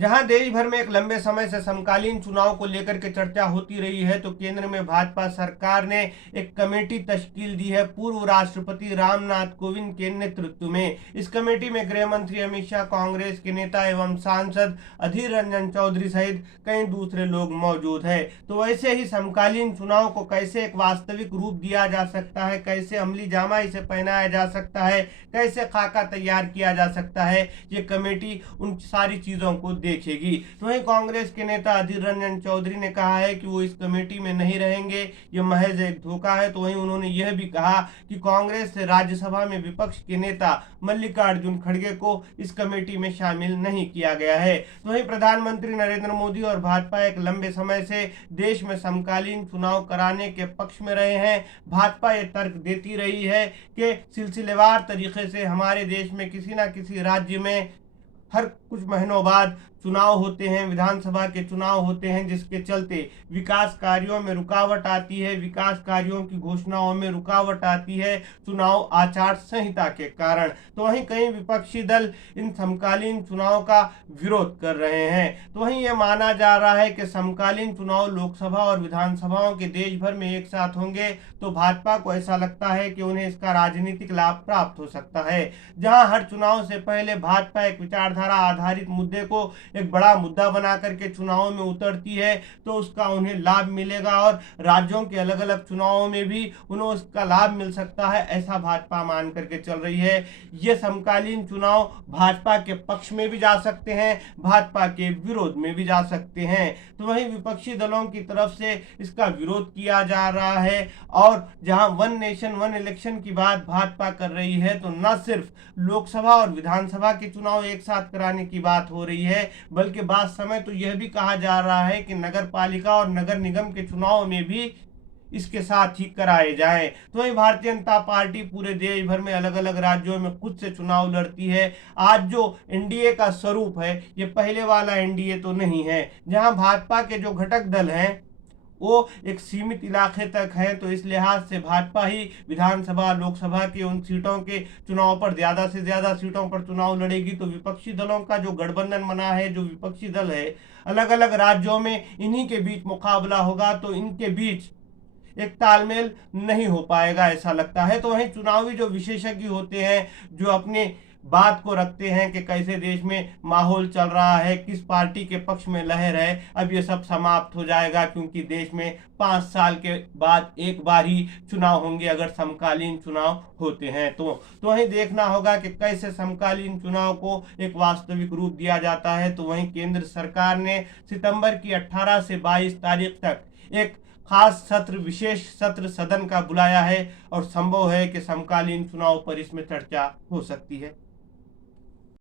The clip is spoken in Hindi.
जहां देश भर में एक लंबे समय से समकालीन चुनाव को लेकर के चर्चा होती रही है, तो केंद्र में भाजपा सरकार ने एक कमेटी तश्कील दी है पूर्व राष्ट्रपति रामनाथ कोविंद के नेतृत्व में। इस कमेटी में गृह मंत्री अमित शाह, कांग्रेस के नेता एवं सांसद अधीर रंजन चौधरी सहित कई दूसरे लोग मौजूद है। तो वैसे ही समकालीन चुनाव को कैसे एक वास्तविक रूप दिया जा सकता है, कैसे अमली जामा इसे पहनाया जा सकता है, कैसे खाका तैयार किया जा सकता है, ये कमेटी उन सारी चीजों को देखेगी। तो वहीं कांग्रेस के नेता अधीर रंजन चौधरी ने कहा है कि वो इस कमेटी में नहीं रहेंगे, ये महज एक धोखा है। तो वहीं उन्होंने यह भी कहा कि कांग्रेस से राज्यसभा में विपक्ष के नेता मल्लिकार्जुन खड़गे को इस कमेटी में शामिल नहीं किया गया है। तो वहीं प्रधानमंत्री नरेंद्र मोदी और भाजपा एक लंबे समय से देश में समकालीन चुनाव कराने के पक्ष में रहे हैं। भाजपा ये तर्क देती रही है कि सिलसिलेवार तरीके से हमारे देश में किसी न किसी राज्य में हर कुछ महीनों बाद चुनाव होते हैं, विधानसभा के चुनाव होते हैं, जिसके चलते विकास कार्यों में रुकावट आती है, विकास कार्यों की घोषणाओं में रुकावट आती है चुनाव आचार संहिता के कारण। तो वहीं कई विपक्षी दल इन समकालीन चुनाव का विरोध कर रहे हैं। तो वहीं यह माना जा रहा है कि समकालीन चुनाव लोकसभा और विधानसभाओं के देश भर में एक साथ होंगे, तो भाजपा को ऐसा लगता है कि उन्हें इसका राजनीतिक लाभ प्राप्त हो सकता है। जहां हर चुनाव से पहले भाजपा एक विचारधारा आधारित मुद्दे को एक बड़ा मुद्दा बना करके चुनावों में उतरती है, तो उसका उन्हें लाभ मिलेगा और राज्यों के अलग अलग चुनावों में भी उन्हें उसका लाभ मिल सकता है, ऐसा भाजपा मान करके चल रही है। ये समकालीन चुनाव भाजपा के पक्ष में भी जा सकते हैं, भाजपा के विरोध में भी जा सकते हैं। तो वहीं विपक्षी दलों की तरफ से इसका विरोध किया जा रहा है और जहां वन नेशन वन इलेक्शन की बात भाजपा कर रही है, तो न सिर्फ लोकसभा और विधानसभा के चुनाव एक साथ कराने की बात हो रही है, बल्कि बाद समय तो यह भी कहा जा रहा है कि नगर पालिका और नगर निगम के चुनाव में भी इसके साथ ही कराए जाएं। तो वही भारतीय जनता पार्टी पूरे देश भर में अलग अलग राज्यों में खुद से चुनाव लड़ती है। आज जो एनडीए का स्वरूप है, ये पहले वाला एनडीए तो नहीं है, जहां भाजपा के जो घटक दल हैं वो एक सीमित इलाके तक है। तो इस लिहाज से भाजपा ही विधानसभा लोकसभा के उन सीटों के चुनाव पर ज्यादा से ज्यादा सीटों पर चुनाव लड़ेगी। तो विपक्षी दलों का जो गठबंधन बना है, जो विपक्षी दल है, अलग अलग राज्यों में इन्हीं के बीच मुकाबला होगा, तो इनके बीच एक तालमेल नहीं हो पाएगा ऐसा लगता है। तो वहीं चुनावी जो विशेषज्ञ होते हैं, जो अपने बात को रखते हैं कि कैसे देश में माहौल चल रहा है, किस पार्टी के पक्ष में लहर है, अब ये सब समाप्त हो जाएगा, क्योंकि देश में 5 साल के बाद एक बार ही चुनाव होंगे अगर समकालीन चुनाव होते हैं। तो वहीं देखना होगा कि कैसे समकालीन चुनाव को एक वास्तविक रूप दिया जाता है। तो वहीं केंद्र सरकार ने सितंबर की 18 से 22 तारीख तक एक खास सत्र, विशेष सत्र सदन का बुलाया है और संभव है कि समकालीन चुनाव पर इसमें चर्चा हो सकती है।